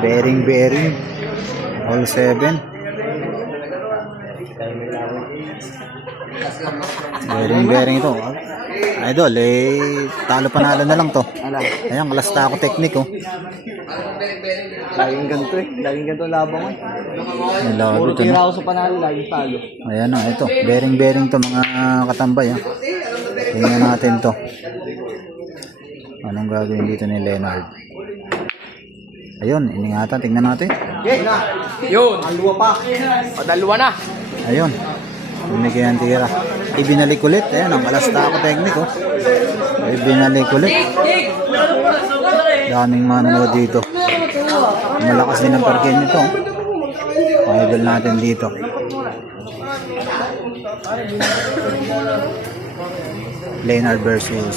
Bearing. All 7. Bearing ito. Idol, talo panalo na lang to. Ayan, kalasta ako technique, oh. Laging ganito eh. Laging ganito labang eh. Puro tira ako sa panalo, laging talo. Ayan na, ito. Bearing to mga katambay, ha. Tingnan natin to. Anong gagawin dito ni Leonard? Ayun, iningatan. Tingnan natin. Yun. Dalawa pa. Dalawa na. Ayun. Bumigay ang tira. Ibinalik ulit. Ayan, ang kalasta ako technique, oh. Ibinalik ulit. Daming manonood dito. Malakas din ang parking nito. Idol natin dito. Leonard versus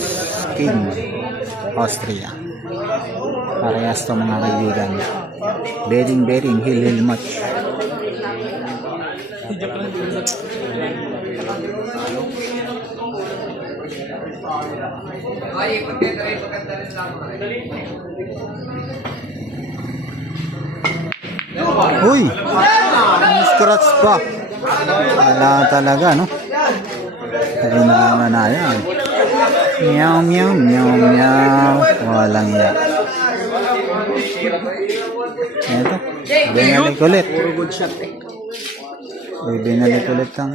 King, Austria. Parehas to mga kaibigan. Bearing, hill match. Uy! Scratch pa. Wala talaga, no? Ay naman na yan. Meow. Walang iya. Ito. Binalik ulit. Puro good shot eh. Binalik ulit ang...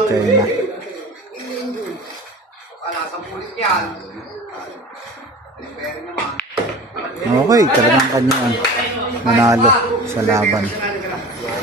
Okay na. Okay, talagang kanya manalo sa laban.